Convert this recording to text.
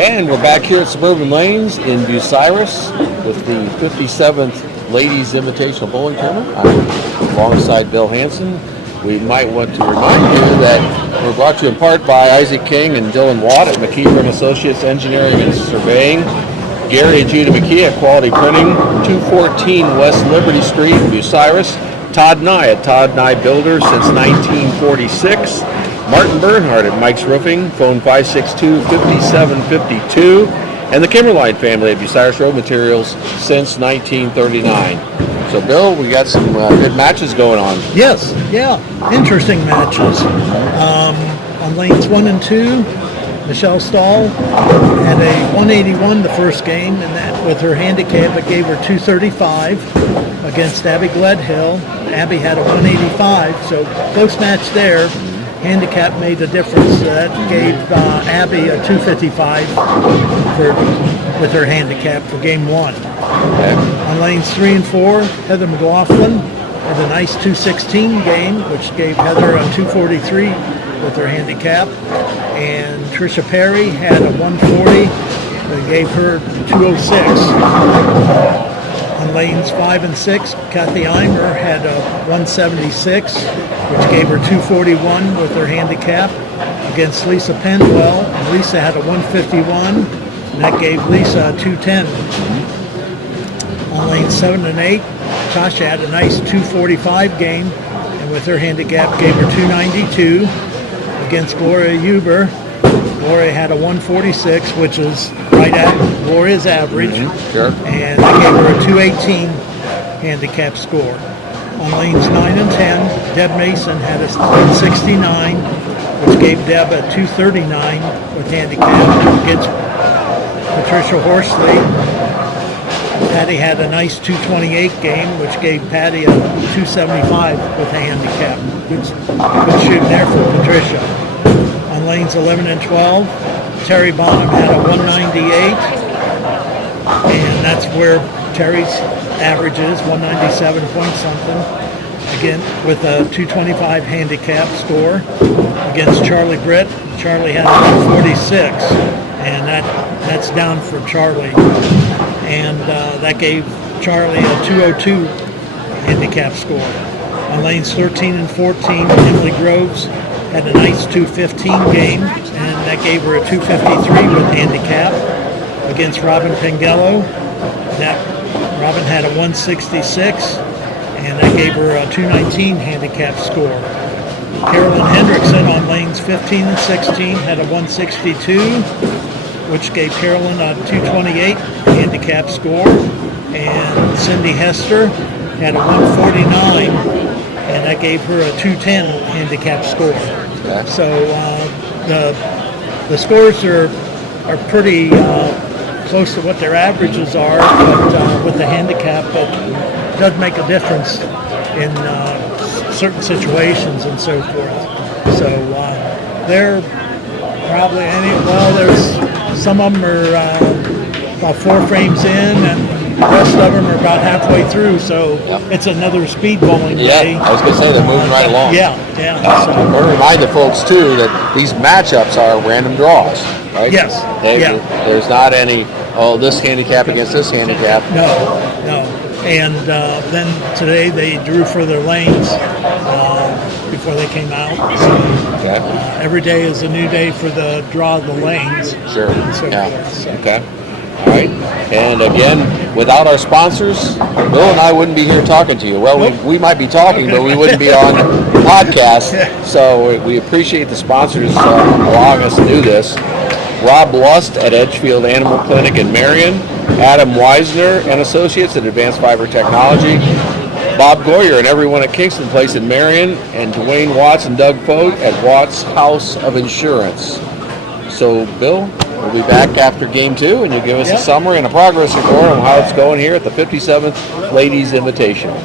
And we're back here at Suburban Lanes in Bucyrus with the 57th Ladies Invitational Bowling Tournament. I'm alongside Bill Hansen. We might want to remind you that we're brought to you in part by Isaac King and Dylan Watt at McKeever & Associates Engineering and Surveying, Gary and Judah McKee at Quality Printing, 214 West Liberty Street in Bucyrus, Todd Nye at Todd Nye Builders since 1946, Martin Bernhardt at Mike's Roofing, phone 562-5752, and the Kimmerline family at Bucyrus Road Materials since 1939. So, Bill, we got some good matches going on. Yes, yeah, interesting matches. On lanes 1 and 2, Michelle Stahl had a 181 the first game, and that with her handicap it gave her 235 against Abby Gledhill. Abby had a 185, so close match there. Handicap made a difference. That gave Abby a 255 with her handicap for game 1. Okay. On lanes 3 and 4, Heather McLaughlin had a nice 216 game, which gave Heather a 243 with her handicap. And Tricia Perry had a 140 that gave her 206. On lanes 5 and 6, Kathy Eimer had a 176, which gave her 241 with her handicap against Lisa Penwell. And Lisa had a 151, and that gave Lisa a 210. On lanes 7 and 8, Tasha had a nice 245 game, and with her handicap gave her 292 against Gloria Huber. Gloria had a 146, which is right at Gloria's average. Sure. And that gave her a 218 handicap score. On lanes 9 and 10, Deb Mason had a 169, which gave Deb a 239 with handicap against Patricia Horsley. Patty had a nice 228 game, which gave Patty a 275 with a handicap. Good shooting there for Patricia. On lanes 11 and 12, Terry Bonham had a 198, and that's where Terry's average is, 197 point something, again with a 225 handicap score against Charlie Britt. Charlie had a 146, and that's down for Charlie, and that gave Charlie a 202 handicap score. On lanes 13 and 14, Emily Groves had a nice 215 game, and that gave her a 253 with handicap against Robin Pengello. Robin had a 166, and that gave her a 219 handicap score. Carolyn Hendrickson on lanes 15 and 16 had a 162, which gave Carolyn a 228 handicap score, and Cindy Hester had a 149, and that gave her a 210 handicap score. Okay. So the scores are pretty close to what their averages are, but with the handicap, it does make a difference in certain situations and so forth. So they're probably there's some of them are about 4 frames in, and the rest of them are about halfway through, so It's another speed bowling day. I was going to say they're moving right along. Yeah. So we'll remind the folks, too, that these matchups are random draws, right? Yes. There's not any, this handicap against this handicap. No. And then today they drew for their lanes before they came out. So every day is a new day for the draw of the lanes. Sure. And so forth, so. Okay. All right. And again, without our sponsors, Bill and I wouldn't be here talking to you. Well, we might be talking, but we wouldn't be on the podcast. So we appreciate the sponsors allowing us to do this. Rob Lust at Edgefield Animal Clinic in Marion, Adam Weisner and Associates at Advanced Fiber Technology, Bob Goyer and everyone at Kingston Place in Marion, and Dwayne Watts and Doug Fote at Watts House of Insurance. So, Bill, we'll be back after Game 2, and you'll give us a summary and a progress report on how it's going here at the 57th Ladies Invitational.